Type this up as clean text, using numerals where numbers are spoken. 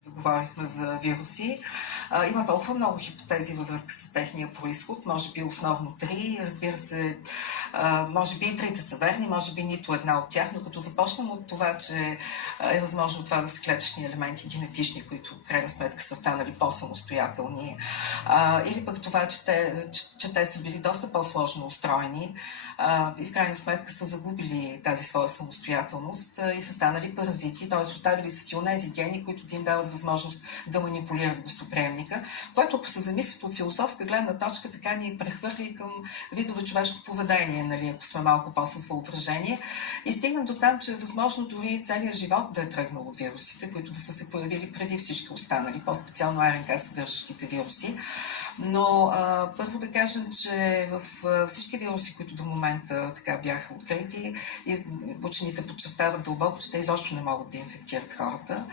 Заговорихме за вируси. Има толкова много хипотези във връзка с техния происход, може би основно три, разбира се, може би и трите са верни, може би нито една от тях, но като започнем от това, че е възможно това да са клетъчни елементи генетични, които в крайна сметка са станали по-самостоятелни, или пък това, че те са били доста по-сложно устроени и в крайна сметка са загубили тази своя самостоятелност и са станали паразити, т.е. оставили са си онези гени, които да им дават възможност да манипулират гостоприемника, което ако се замислят от философска гледна точка, така ни прехвърли към видове човешко поведение, нали, ако сме малко по-с въображение. И стигнем до там, че е възможно дори целият живот да е тръгнал от вирусите, които да са се появили преди всички останали, по-специално РНК съдържащите вируси. Но първо да кажем, че в всички вируси, които до момента така бяха открити, учените подчертават дълбоко, че те изобщо не могат да инфектират хората.